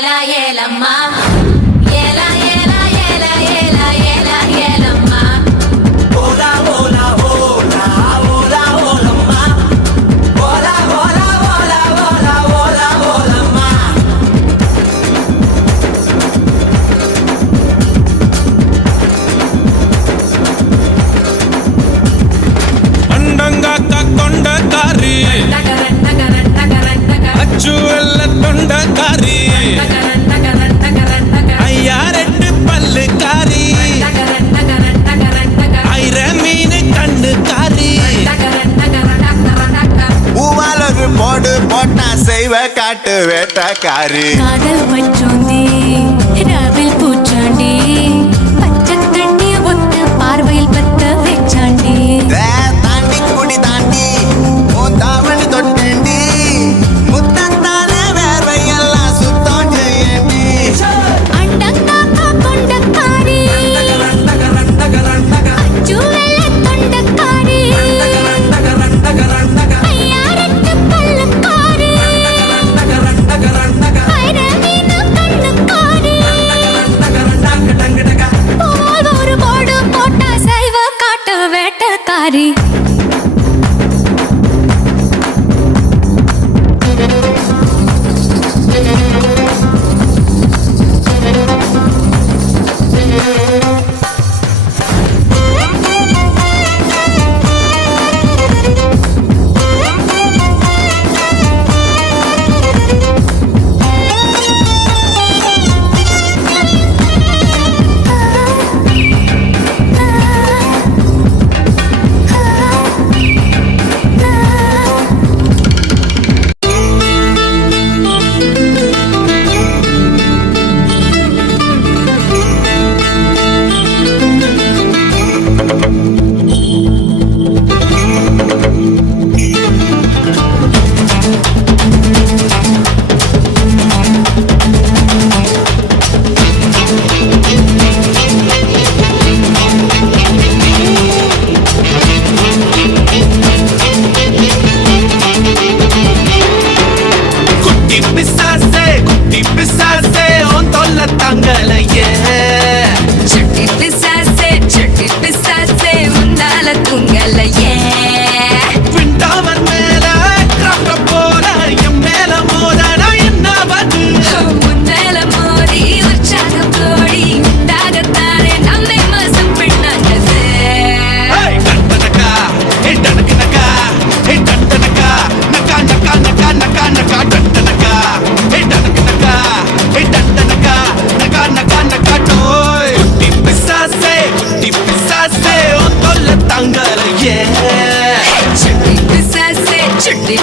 ஏலா ஏலம்மா ஏலா ஏலா ஏலா ஏலா ஏலா ஏலம்மா ஓலா ஓலா ஓலா ஓலா ஓலம்மா ஓலா ஓலா ஓலா ஓலா ஓலா ஓலம்மா அண்டங்காக்கா கொண்டக்காரி அச்சு வெள்ள தொண்டக்காரி ஐயா ரெண்டு பல்லுக்காரி ஐர மீன் கண்ணுக்காரி பூவாலொரு போடு போட்டா செய்வ காட்டு வேட்டக்காரி காதல் வச்சோந்தே ராவில் பூச்சாண்டி பச்சை தண்ணிய ஒத்து பார்வையில் பத்த வச்சாண்டி தாண்டி குடி தாண்டி உன் தாவணி தொட்டேண்டி முத்தத்தான வேர்வையெல்லாம் சுத்தம் செய்யண்டி அண்டங்காக்கா கொண்டக்காரி அச்சு வெள்ள தொண்டக்காரி ஐயாரட்டு பல்லுக்காரி ஐர மீன் கண்ணுக்காரி போல் ஒரு போடு போட்டா செய்வ காட்டு வேட்டக்காரி குட்டி பிசாசே உன் தொல்லை தாங்கலையே சட்டி பிசாசே உன்னால தூங்கலையே விண்டாவன் மேல கிராப்ட போல என் மேல மோதனா என்ன வந்து முன்னேல மோதி உற்சாகம் கோடி உண்டாகத்தானே நம்மை மோசம் பண்ணாங்கது டண்டனக்கா டனக்கனக்கா டண்டனக்கா நக்கா நக்கா நக்கா நக்கா நக்கா டண்டனக்கா டனக்கனக்கா டண்டனக்கா நக்கா நக்கா நக்கா டோய் குட்டி பிசாசே உன் தொல்லை தாங்கலையே சட்டி